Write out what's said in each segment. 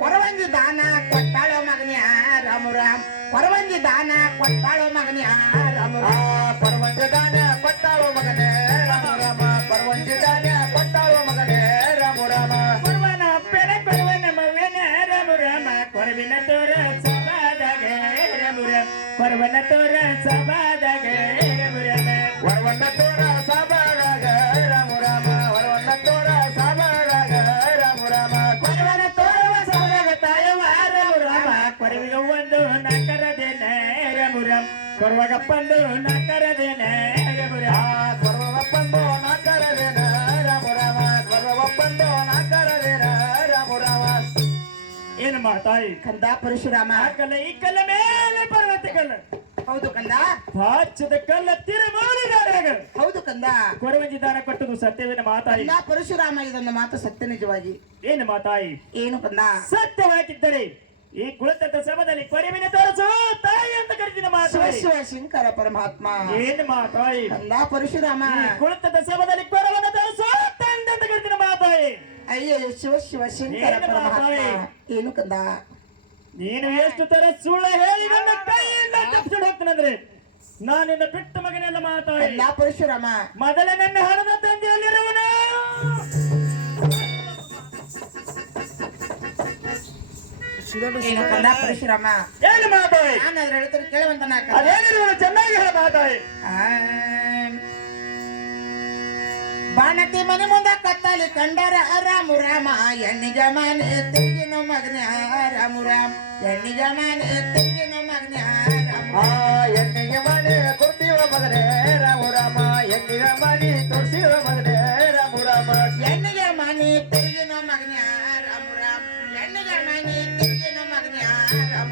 பரவஞ்சி தானா கொட்டாளோ மகனியா ரமுரா பரவஞ்சி தானா கொட்டாளோ மகனே ಬರುವಗಪ್ಪಂದ ನಾಕಾರ ರೇನಯ ಬುರ್ಯಾತ್ ಬರುವಪ್ಪಂದ ನಾಕಾರ ವೇನ ರಾಬೋಡಾವಾ ಬರ್ವವಪ್ಪಪ್ಪಂದ ನಾಕಾರ ವೇರ ರಾಬೋಡಾವಾ ಏನು ಮಾತಾಯಿ ಕಂದ ಪರಶುರಾಮ ಆ ಕಲ ಈ ಕಲ್ಲ ಮೇಲೆ ಪರ್ವತಿ ಕಲ ಹೌದು ಕಂದ ಹಚ್ಚದ ಕಲ್ಲ ತಿರುಮಾನ ಹೌದು ಕಂದ ಪರವಜಿದಾರ ಕೊಟ್ಟು ಸತ್ಯವೇನ ಮಾತಾಯಿನ ಪರಶುರಾಮಯ ನನ್ನ ಮಾತು ಸತ್ಯ ನಿಜವಾಗಿ ಏನು ಮಾತಾಯಿ ಏನು ಕಂದ ಸತ್ಯವಾಗಿರ್ತಾರೆ ಈ ಕುಳಿತಂತ ಸಮದಲ್ಲಿ ಪರಿಮಿನ ತೋರಿಸು ತಾಯಿ ಅಂತ ಕರಿತಿನ ಮಾತಾ ಶಿವ ಶಂಕರ ಪರಮಾತ್ಮ ಏನು ಮಾತಾ ಅಲ್ಲ ಪರಶುರಾಮ ಈ ಕುಳಿತಂತ ಸಮದಲ್ಲಿ ಪರವನ ತೋರಿಸು ತಂದೆ ಅಂತ ಕರಿತಿನ ಮಾತಾ ಅಯ್ಯೋ ಶಿವ ಶಿವ ಶಂಕರ ಪರಮಾತ್ಮ ಏನು ಕಂದ ನೀನು ಎಷ್ಟು ತರ ಸುಳ್ಳು ಹೇಳಿ ನನ್ನ ಕೈಯಿಂದ ತಪ್ಪಿಸಿ ಹೋಗ್ತೀನಂದ್ರೆ ನಾನು ಬಿಟ್ಟ ಮಗನೆಲ್ಲ ಮಾತಾಡಿ ಪರಶುರಾಮ ಮೊದಲೇ ನನ್ನ ಹಣದ బాణతి మని ముంద కత్తాలి కండర రాము రామ ఎన్ని జమాన ఎత్తిను మగ్ని రాము రామ ఎన్ని జమాన ఎత్తిను మగ్ని ఎన్ని జమాన కుర్తి మగనే రాము రామ ఎన్ని జమాని తుర్సి మగనే రాము రామ ఎన్ని జమాని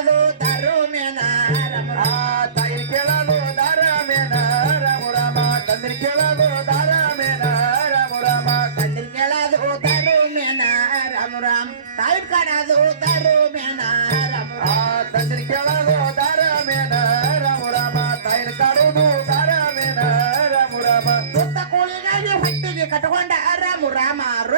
दारुमार केला दो दारा मेना रम तंद्रिकेळा दारा मेना रमोडा केला दो तो मेरम का तालुमनाम हा तंदी खेळा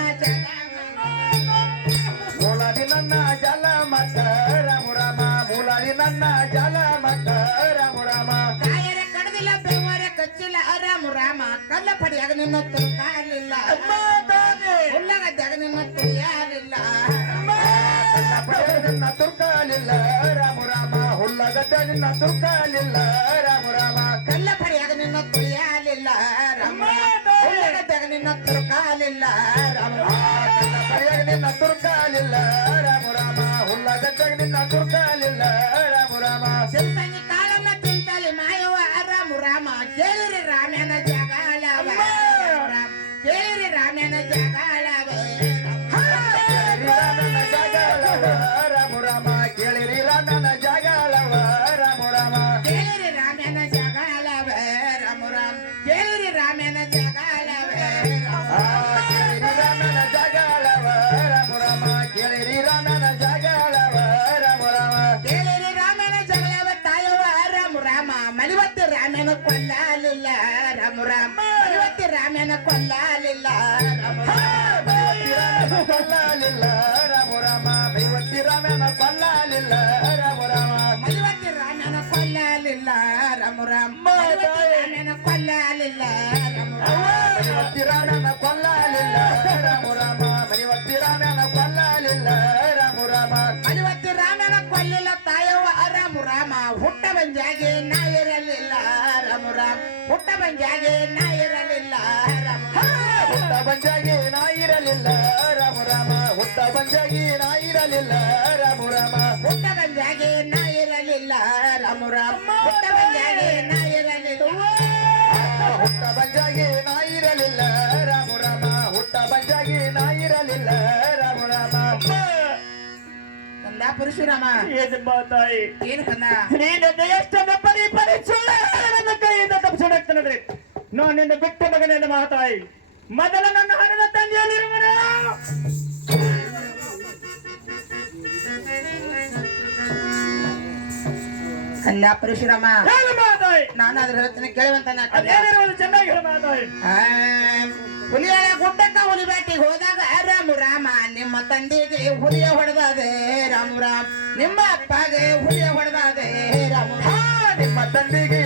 துர்க்கால் இல்ல ராமுராமா கல்லப்படியாக நின்று துர்க்கால் இல்ல ராமுராமா கல்ல ಕಾಲಿಲ್ಲ ರಾಮ ರಾಮ ಹುಲ್ಲ ಗದ್ದಗ ನಿನ್ನ ತುರ್ಕಾಲಿಲ್ಲ Rama Rama ಸಿಂಧ I'm not gonna ramena kolalela ram ram ivatti ramena kolalela ram ram ivatti ramena kolalela ram ram ivatti ramena kolalela ram ram ivatti ramena kolalela ram ram ivatti ramena kolalela ram ram ivatti ramena kolalela ram ram ಹುಟ್ಟವನ್ ಜಾಗೆ ನಾ ಇರಲಿಲ್ಲ ರಾಮುರಾಮ್ ಹುಟ್ಟವನ್ ಜಾಗೆ ನಾ ಇರಲಿಲ್ಲ ರಾಮ ಹುಟ್ಟ ಬಂಜಾಗೆ ನಾ ಇರಲಿಲ್ಲ ರಾಮುರಾಮ ಹುಟ್ಟ ಬಂಜಾಗೆ ನಾ ಇರಲಿಲ್ಲ ರಾಮುರಾಮ ಹುಟ್ಟ ಬಂಜಾಗೆ ನಾ ಇರಲಿಲ್ಲ ರಾಮುರಾಮ ಹುಟ್ಟ ಬಂಜಾಗೆ ನಾ ಇರಲಿಲ್ಲ ಹುಟ್ಟ ಬಂಜಾಗೆ ನಾ ಇರಲಿಲ್ಲ ರಾಮುರಾಮ ಹುಟ್ಟ ಬಂಜಾಗೆ ನಾ ಇರಲಿಲ್ಲ ರಾಮುರಾಮ కాకుండా పురుషురామాయి మదల నన్ను హరణ తల్లి ಸನ್ಯಾ ಪರಿಶುರಾಮ್ ನಾನು ಅದ್ರ ಆ ಕೇಳಿವಂತೋ ಹುಲಿಯ ಗುಡ್ಡನ್ನ ಹುಲಿಬೇಟಿಗೆ ಹೋದಾಗ ರಾಮು ರಾಮ ನಿಮ್ಮ ತಂದಿಗೆ ಹುಲಿಯ ಹೊಡೆದ ಅದೇ ರಾಮು ರಾಮ ನಿಮ್ಮ ಅಪ್ಪಗೆ ಹೃದಯ ಹೊಡೆದಾದ ರಾಮು ನಿಮ್ಮ ತಂದೆಗೆ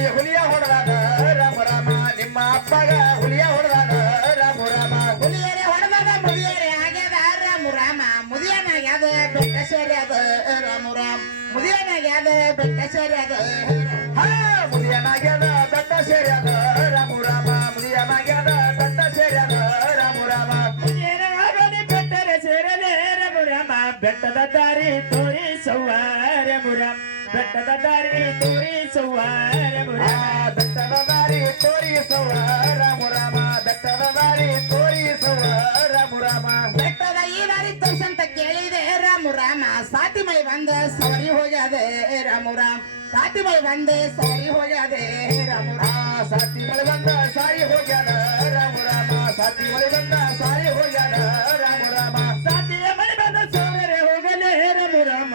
பெட்டதாரி தோரி சவார முரா பெட்டதாரி தோரி சவார முரா பெட்டதாரி தோரி சவார முரா பெட்டதாரி தோரி சவார முரா பெட்டதாரி தாரி தோசன் தக்கேலிதே ராமுரமா சாதிமை வந்த சரி ஹோயாதே ராமுரம் சாதிமை வந்த சரி ஹோயாதே ராமுரா சாதிமை வந்த சரி ஹோயாதே ராமுரமா சாதிமை வந்த சரி ஹோயாதே ராமுரமா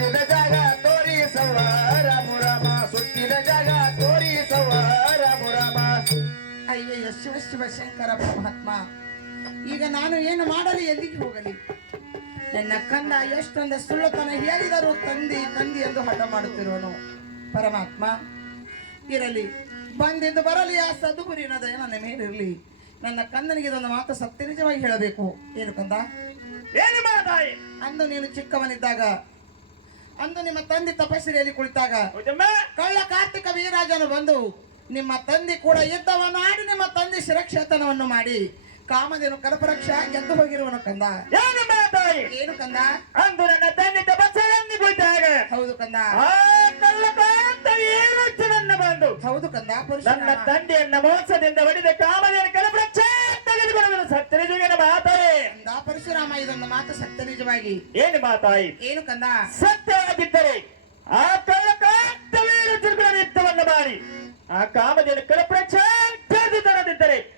ಸುತ್ತಿದ ಜಾಗ ತೋರಿಸವ ರಾಮುರಾಮ ಸುತ್ತಿದ ಜಾಗ ತೋರಿಸವ ರಾಮುರಾಮ ಅಯ್ಯ ಶಿವಶಿವಶಂಕರ ಪರಮಾತ್ಮ ಈಗ ನಾನು ಏನು ಮಾಡಲಿ ಎಲ್ಲಿಗೆ ಹೋಗಲಿ ನನ್ನ ಕಂದ ಎಷ್ಟೊಂದು ಸುಳ್ಳು ಹೇಳಿದರೂ ಹೇಳಿದರು ತಂದಿ ತಂದಿ ಎಂದು ಹಠ ಮಾಡುತ್ತಿರುವನು ಪರಮಾತ್ಮ ಇರಲಿ ಬಂದಿದ್ದು ಬರಲಿ ಆ ಸದ್ಗುರಿ ನದಯ ನನ್ನ ಮೇಲಿರಲಿ ನನ್ನ ಕಂದನಿಗೆ ಇದೊಂದು ಮಾತು ಸತ್ಯ ನಿಜವಾಗಿ ಹೇಳಬೇಕು ಏನು ಕಂದ ಏನು ಮಾಡ ಅಂದು ನೀನು ಚಿಕ್ಕವನಿದ್ದಾಗ ಬಂದು ನಿಮ್ಮ ತಂದೆ ತಪಸ್ಸಿರಿಯಲ್ಲಿ ಕುಳಿತಾಗ ಕಳ್ಳ ಕಾರ್ತಿಕ ವೀರಾಜನು ಬಂದು ನಿಮ್ಮ ತಂದೆ ಕೂಡ ಯುದ್ಧವನ್ನು ಆಡಿ ನಿಮ್ಮ ತಂದೆ ಶಿರಕ್ಷೇತನವನ್ನು ಮಾಡಿ ಕಾಮದೇನು ಕರಪರಕ್ಷ ಗೆದ್ದು ಹೋಗಿರುವನು ಕಂದ ಏನು ಏನು ಕಂದು ನನ್ನ ತಂದೆ ತಪಸ್ಸಿ ಹೌದು ಕಂದ ಹೌದು ಕಂದ ಪುರುಷ ತಂದೆಯನ್ನ ಮೋಸದಿಂದ ಬಡಿದ ಕಾಮದೇನು ಇದೊಂದು ಮಾತು ಸತ್ಯ ನಿಜವಾಗಿ ಏನು ಮಾತಾ ಸತ್ತಿದ್ದರೆ ಆ ಕಾಲ ಕಾಂತವೇನು ದುರ್ಬಳ ಮಾಡಿ ಆ ಕಾಮದ ಪ್ರಚಾ ತರದಿದ್ದರೆ